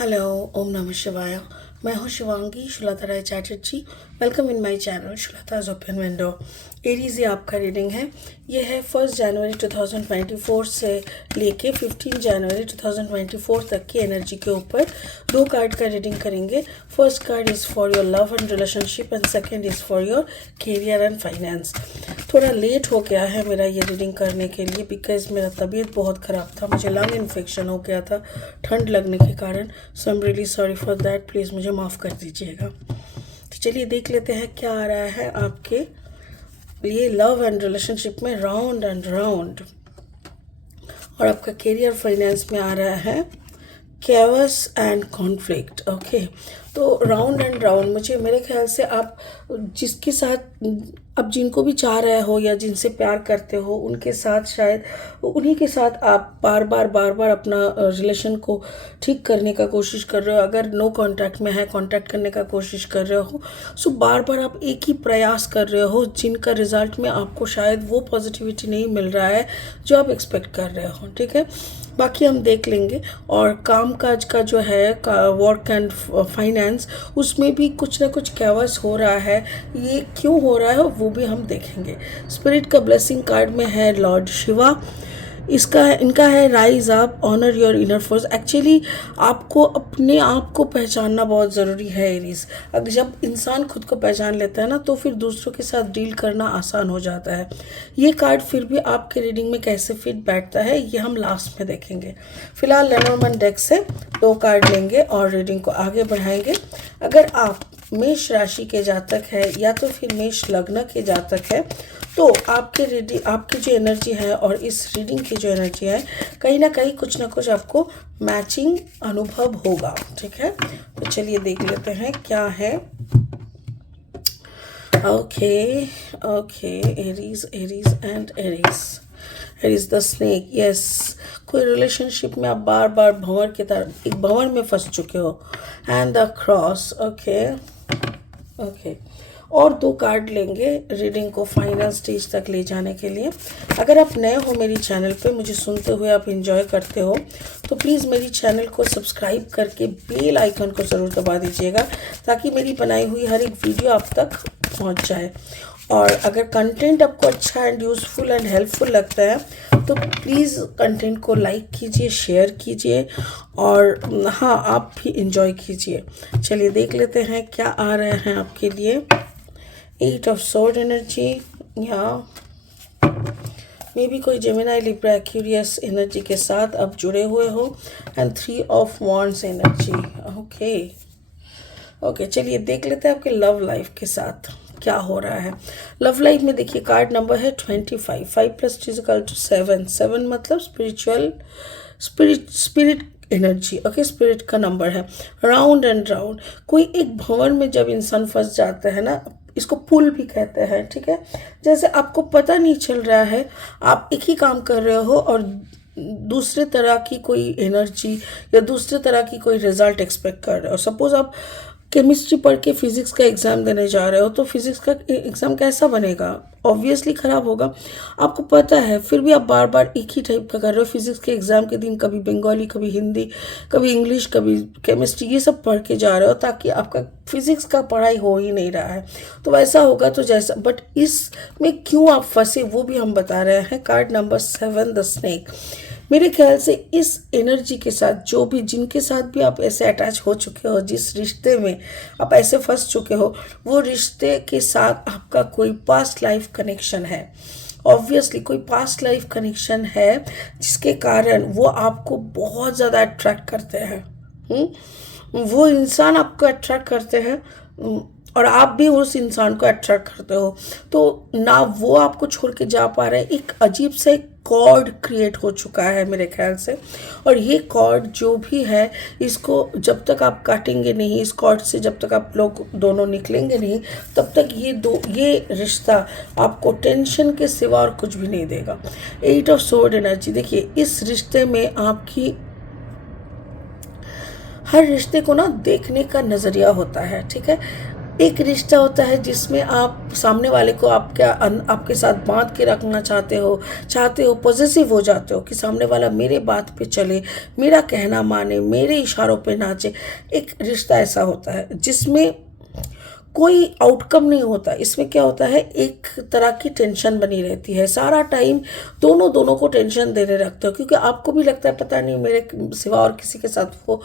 Hello, ओम नमः शिवाय। मैं हूँ Shivangi Shulata Rai Chatterjee. Welcome in my channel Shulata's open window. Aries ये आपका रीडिंग है। ये है 1 जनवरी 2024 से लेके 15 जनवरी 2024 तक की एनर्जी के ऊपर 2 कार्ड का रीडिंग करेंगे। First card is for your love and relationship and second is for your career and finance. थोड़ा लेट हो गया है मेरा ये रीडिंग करने के लिए बिकॉज मेरा तबीयत बहुत ख़राब था। मुझे लंग इन्फेक्शन हो गया था ठंड लगने के कारण। So I am really sorry for that. Please मुझे माफ़ कर दीजिएगा। तो चलिए देख लेते हैं क्या आ रहा है आपके लिए लव एंड रिलेशनशिप में राउंड एंड राउंड। और आपका करियर फाइनेंस में आ रहा है कैवस एंड कॉन्फ्लिक्ट। ओके, तो राउंड एंड राउंड मुझे मेरे ख्याल से आप जिसके साथ अब जिनको भी चाह रहे हो या जिनसे प्यार करते हो उनके साथ शायद उन्हीं के साथ आप बार बार अपना रिलेशन को ठीक करने का कोशिश कर रहे हो। अगर नो कांटेक्ट में है कांटेक्ट करने का कोशिश कर रहे हो। सो बार आप एक ही प्रयास कर रहे हो जिनका रिजल्ट में आपको शायद वो पॉजिटिविटी नहीं मिल रहा है जो आप एक्सपेक्ट कर रहे हो। ठीक है, बाकी हम देख लेंगे। और काम काज का जो है वर्क एंड फाइनेंस उसमें भी कुछ ना कुछ कैवस हो रहा है। ये क्यों हो रहा है वो भी हम देखेंगे। स्पिरिट का ब्लेसिंग कार्ड में है लॉर्ड शिवा। इनका है rise up, honour your inner force. Actually आपको अपने आप को पहचानना बहुत ज़रूरी है एरीज। अगर जब इंसान खुद को पहचान लेता है ना तो फिर दूसरों के साथ डील करना आसान हो जाता है। ये कार्ड फिर भी आपके रीडिंग में कैसे फिट बैठता है ये हम लास्ट में देखेंगे। फिलहाल लेनोर्मन डेक से 2 कार्ड लेंगे और रीडिंग को आगे बढ़ाएंगे। अगर आप मेष राशि के जातक है या तो फिर मेष लग्न के जातक है तो आपकी जो एनर्जी है और इस रीडिंग की जो एनर्जी है कहीं ना कहीं कुछ ना कुछ आपको मैचिंग अनुभव होगा। ठीक है, तो चलिए देख लेते हैं क्या है। Okay okay, Aries and Aries the snake. Yes, कोई रिलेशनशिप में आप बार भंवर की तरह एक भंवर में फंस चुके हो। And the cross. Okay okay, और 2 कार्ड लेंगे रीडिंग को फाइनल स्टेज तक ले जाने के लिए। अगर आप नए हो मेरी चैनल पे, मुझे सुनते हुए आप एंजॉय करते हो तो प्लीज़ मेरी चैनल को सब्सक्राइब करके बेल आइकन को ज़रूर दबा दीजिएगा ताकि मेरी बनाई हुई हर एक वीडियो आप तक पहुंच जाए। और अगर कंटेंट आपको अच्छा एंड यूज़फुल एंड हेल्पफुल लगता है तो प्लीज़ कंटेंट को लाइक कीजिए, शेयर कीजिए और हाँ आप भी इंजॉय कीजिए। चलिए देख लेते हैं क्या आ रहे हैं आपके लिए। 8 ऑफ सोर्ड एनर्जी या मे बी कोई जेमिनाई लिब्रा एक्वेरियस एनर्जी के साथ आप जुड़े हुए हो। And 3 of wands energy. Okay, चलिए देख लेते हैं आपके लव लाइफ के साथ क्या हो रहा है। लव लाइफ में देखिए कार्ड नंबर है 25। 5 + 2 = 7। 7 मतलब स्पिरिट एनर्जी। ओके, स्पिरिट का नंबर है। राउंड एंड राउंड, कोई एक भंवर में जब इंसान फंस जाता है ना, इसको पुल भी कहते हैं। ठीक है, जैसे आपको पता नहीं चल रहा है आप एक ही काम कर रहे हो और दूसरे तरह की कोई एनर्जी या दूसरे तरह की कोई रिजल्ट एक्सपेक्ट कर रहे हो। सपोज आप केमिस्ट्री पढ़ के फिजिक्स का एग्ज़ाम देने जा रहे हो तो फिजिक्स का एग्ज़ाम कैसा बनेगा? ऑब्वियसली ख़राब होगा, आपको पता है। फिर भी आप बार एक ही टाइप का कर रहे हो। फिजिक्स के एग्ज़ाम के दिन कभी बंगाली, कभी हिंदी, कभी इंग्लिश, कभी केमिस्ट्री, ये सब पढ़ के जा रहे हो ताकि आपका फिजिक्स का पढ़ाई हो ही नहीं रहा है। तो वैसा होगा तो जैसा, बट इसमें क्यों आप फंसे वो भी हम बता रहे हैं। Card number 7 the snake. मेरे ख्याल से इस एनर्जी के साथ जो भी जिनके साथ भी आप ऐसे अटैच हो चुके हो, जिस रिश्ते में आप ऐसे फंस चुके हो, वो रिश्ते के साथ आपका कोई पास्ट लाइफ कनेक्शन है। ऑब्वियसली कोई पास्ट लाइफ कनेक्शन है जिसके कारण वो आपको बहुत ज़्यादा अट्रैक्ट करते हैं। वो इंसान आपको अट्रैक्ट करते हैं और आप भी उस इंसान को अट्रैक्ट करते हो। तो ना वो आपको छोड़ के जा पा रहे, एक अजीब से कॉर्ड क्रिएट हो चुका है मेरे ख्याल से। और ये कॉर्ड जो भी है इसको जब तक आप काटेंगे नहीं, इस कॉर्ड से जब तक आप लोग दोनों निकलेंगे नहीं, तब तक ये रिश्ता आपको टेंशन के सिवा और कुछ भी नहीं देगा। 8 ऑफ सोर्ड एनर्जी, देखिए इस रिश्ते में आपकी हर रिश्ते को ना देखने का नज़रिया होता है। ठीक है, एक रिश्ता होता है जिसमें आप सामने वाले को आपके साथ बांध के रखना चाहते हो, पॉजिटिव हो जाते हो कि सामने वाला मेरे बात पे चले, मेरा कहना माने, मेरे इशारों पे नाचे। एक रिश्ता ऐसा होता है जिसमें कोई आउटकम नहीं होता। इसमें क्या होता है, एक तरह की टेंशन बनी रहती है सारा टाइम। दोनों को टेंशन देने रखते हो, क्योंकि आपको भी लगता है पता नहीं मेरे सिवा और किसी के साथ वो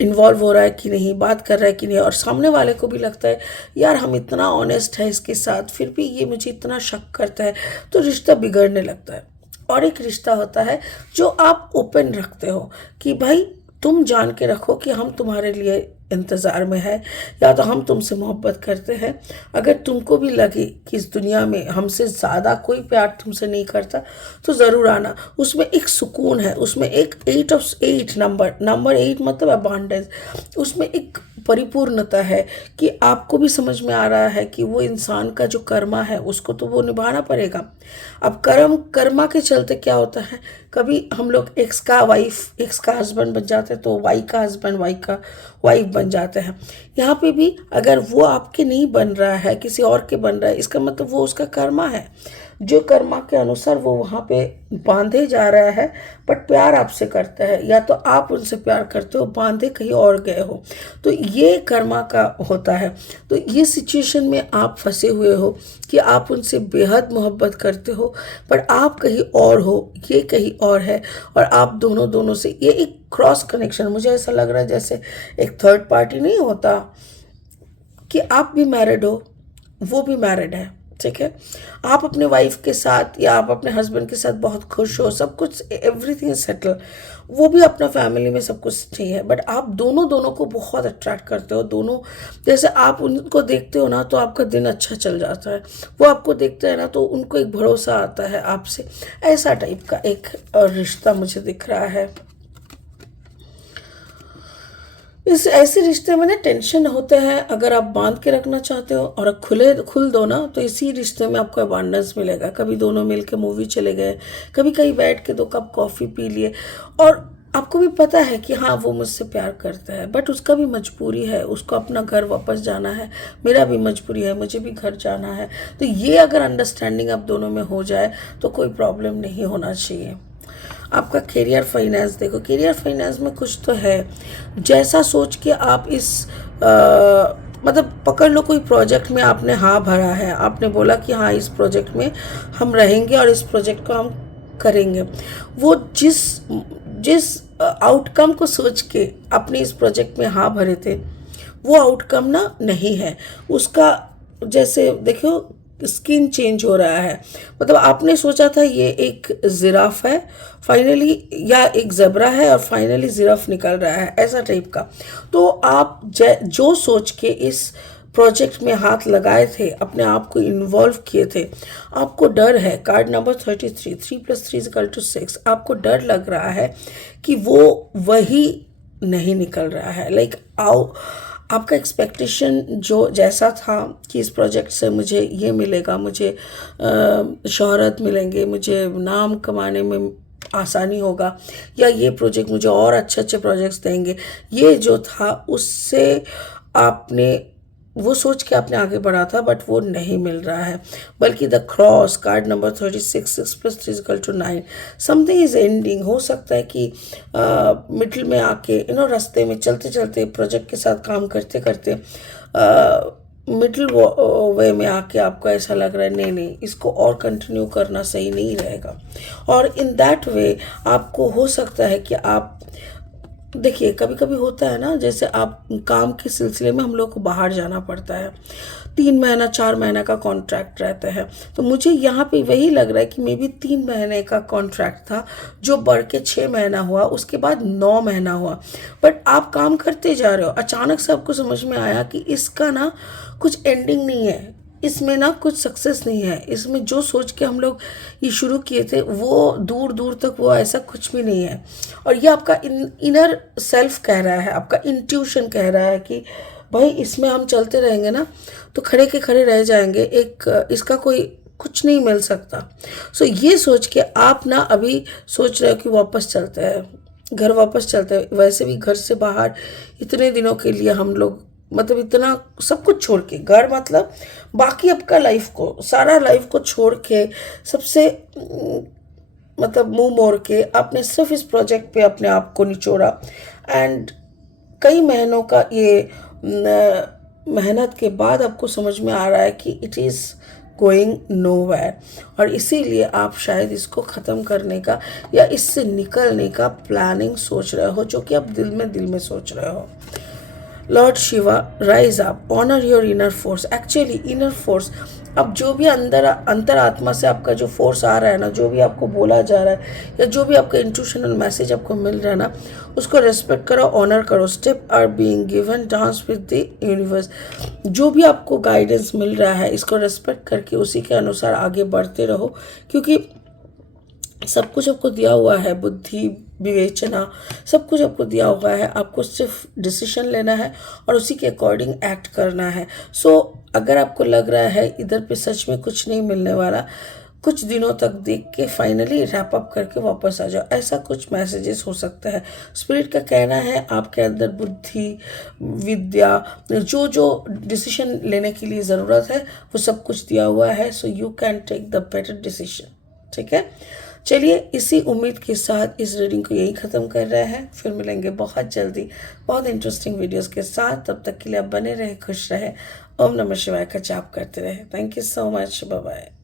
इन्वॉल्व हो रहा है कि नहीं, बात कर रहा है कि नहीं, और सामने वाले को भी लगता है यार हम इतना ऑनेस्ट है इसके साथ, फिर भी ये मुझे इतना शक करता है। तो रिश्ता बिगड़ने लगता है। और एक रिश्ता होता है जो आप ओपन रखते हो कि भाई तुम जान के रखो कि हम तुम्हारे लिए इंतज़ार में है, या तो हम तुमसे मोहब्बत करते हैं। अगर तुमको भी लगे कि इस दुनिया में हमसे ज़्यादा कोई प्यार तुमसे नहीं करता तो ज़रूर आना। उसमें एक सुकून है, उसमें एक 8 नंबर 8 मतलब अबांडेंस। उसमें एक परिपूर्णता है कि आपको भी समझ में आ रहा है कि वो इंसान का जो कर्मा है उसको तो वो निभाना पड़ेगा। अब कर्मा के चलते क्या होता है, कभी हम लोग एक्स का हस्बैंड बन जाते हैं तो वाई का हस्बैंड वाई का वाइफ बन जाते हैं। यहाँ पे भी अगर वो आपके नहीं बन रहा है, किसी और के बन रहा है, इसका मतलब वो उसका कर्मा है। जो कर्मा के अनुसार वो वहाँ पे बांधे जा रहा है, बट प्यार आपसे करता है, या तो आप उनसे प्यार करते हो, बांधे कहीं और गए हो, तो ये कर्मा का होता है। तो ये सिचुएशन में आप फंसे हुए हो कि आप उनसे बेहद मोहब्बत करते हो, पर आप कहीं और हो, ये कहीं और है, और आप दोनों से ये एक क्रॉस कनेक्शन, मुझे ऐसा लग रहा है जैसे एक थर्ड पार्टी नहीं होता कि आप भी मैरिड हो, वो भी मैरिड है, ठीक है। आप अपने वाइफ के साथ या आप अपने हस्बैंड के साथ बहुत खुश हो, सब कुछ एवरीथिंग इज सेटल, वो भी अपना फैमिली में सब कुछ ठीक है, बट आप दोनों को बहुत अट्रैक्ट करते हो। दोनों जैसे आप उनको देखते हो ना तो आपका दिन अच्छा चल जाता है, वो आपको देखते हैं ना तो उनको एक भरोसा आता है आपसे। ऐसा टाइप का एक रिश्ता मुझे दिख रहा है। इस ऐसे रिश्ते में ना टेंशन होते हैं। अगर आप बांध के रखना चाहते हो और खुल दो ना, तो इसी रिश्ते में आपको अबांडेंस मिलेगा। कभी दोनों मिल के मूवी चले गए, कभी कहीं बैठ के 2 कप कॉफ़ी पी लिए, और आपको भी पता है कि हाँ वो मुझसे प्यार करता है, बट उसका भी मजबूरी है, उसको अपना घर वापस जाना है, मेरा भी मजबूरी है, मुझे भी घर जाना है। तो ये अगर अंडरस्टैंडिंग आप दोनों में हो जाए तो कोई प्रॉब्लम नहीं होना चाहिए। आपका करियर फाइनेंस देखो, करियर फाइनेंस में कुछ तो है जैसा सोच के आप इस मतलब पकड़ लो, कोई प्रोजेक्ट में आपने हाँ भरा है, आपने बोला कि हाँ इस प्रोजेक्ट में हम रहेंगे और इस प्रोजेक्ट को हम करेंगे। वो जिस आउटकम को सोच के अपने इस प्रोजेक्ट में हाँ भरे थे, वो आउटकम ना नहीं है उसका। जैसे देखो स्किन चेंज हो रहा है, मतलब आपने सोचा था ये एक जिराफ है फाइनली, या एक ज़ेब्रा है और फाइनली जिराफ निकल रहा है, ऐसा टाइप का। तो आप जो सोच के इस प्रोजेक्ट में हाथ लगाए थे, अपने आप को इन्वॉल्व किए थे, आपको डर है। Card number 33, 3 + 3 = 6। आपको डर लग रहा है कि वो वही नहीं निकल रहा है। लाइक आपका एक्सपेक्टेशन जो जैसा था कि इस प्रोजेक्ट से मुझे ये मिलेगा, मुझे शोहरत मिलेंगे, मुझे नाम कमाने में आसानी होगा, या ये प्रोजेक्ट मुझे और अच्छे प्रोजेक्ट्स देंगे, ये जो था उससे आपने वो सोच के आपने आगे बढ़ा था, बट वो नहीं मिल रहा है। बल्कि the cross, card number 36, 6 + 3 = 9। Something is ending. हो सकता है कि मिडिल में आके रास्ते में चलते चलते प्रोजेक्ट के साथ काम करते करते मिडिल वे में आके आपको ऐसा लग रहा है नहीं इसको और कंटिन्यू करना सही नहीं रहेगा, और इन दैट वे आपको हो सकता है कि आप देखिए कभी कभी होता है ना, जैसे आप काम के सिलसिले में हम लोग को बाहर जाना पड़ता है, 3 महीना 4 महीना का कॉन्ट्रैक्ट रहता है। तो मुझे यहाँ पे वही लग रहा है कि मे बी 3 महीने का कॉन्ट्रैक्ट था जो बढ़ के 6 महीना हुआ, उसके बाद 9 महीना हुआ, बट आप काम करते जा रहे हो। अचानक से आपको समझ में आया कि इसका ना कुछ एंडिंग नहीं है, इसमें ना कुछ सक्सेस नहीं है, इसमें जो सोच के हम लोग ये शुरू किए थे वो दूर दूर तक वो ऐसा कुछ भी नहीं है। और ये आपका इनर सेल्फ कह रहा है, आपका इंट्यूशन कह रहा है कि भाई इसमें हम चलते रहेंगे ना तो खड़े के खड़े रह जाएंगे, इसका कोई कुछ नहीं मिल सकता। सो ये सोच के आप ना अभी सोच रहे हो कि वापस चलते हैं, घर वापस चलते हैं। वैसे भी घर से बाहर इतने दिनों के लिए हम लोग मतलब इतना सब कुछ छोड़ के, घर मतलब बाकी आपका लाइफ को, सारा लाइफ को छोड़ के, सबसे मतलब मुंह मोड़ के आपने सिर्फ इस प्रोजेक्ट पे अपने आप को निचोड़ा। एंड कई महीनों का ये मेहनत के बाद आपको समझ में आ रहा है कि इट इज़ गोइंग नोवेयर, और इसीलिए आप शायद इसको ख़त्म करने का या इससे निकलने का प्लानिंग सोच रहे हो, जो कि आप दिल में सोच रहे हो। Lord Shiva, rise up, honour your inner force. Actually inner force, अब जो भी अंतरात्मा से आपका जो फोर्स आ रहा है ना, जो भी आपको बोला जा रहा है या जो भी आपका इंट्यूशनल मैसेज आपको मिल रहा है ना, उसको रेस्पेक्ट करो, ऑनर करो। Step are being given, dance with the universe. जो भी आपको गाइडेंस मिल रहा है, इसको रेस्पेक्ट करके उसी के अनुसार आगे बढ़ते रहो, क्योंकि सब कुछ आपको दिया हुआ है, बुद्धि, विवेचना, सब कुछ आपको दिया हुआ है। आपको सिर्फ डिसीजन लेना है और उसी के अकॉर्डिंग एक्ट करना है। सो अगर आपको लग रहा है इधर पे सच में कुछ नहीं मिलने वाला, कुछ दिनों तक देख के फाइनली रैप अप करके वापस आ जाओ, ऐसा कुछ मैसेजेस हो सकता है। स्पिरिट का कहना है आपके अंदर बुद्धि, विद्या, जो जो डिसीजन लेने के लिए ज़रूरत है वो सब कुछ दिया हुआ है। So you can take the better decision. ठीक है, चलिए इसी उम्मीद के साथ इस रीडिंग को यही ख़त्म कर रहे हैं। फिर मिलेंगे बहुत जल्दी बहुत इंटरेस्टिंग वीडियोस के साथ। तब तक के लिए आप बने रहे, खुश रहे, ओम नमः शिवाय का जाप करते रहे। Thank you so much, bye bye.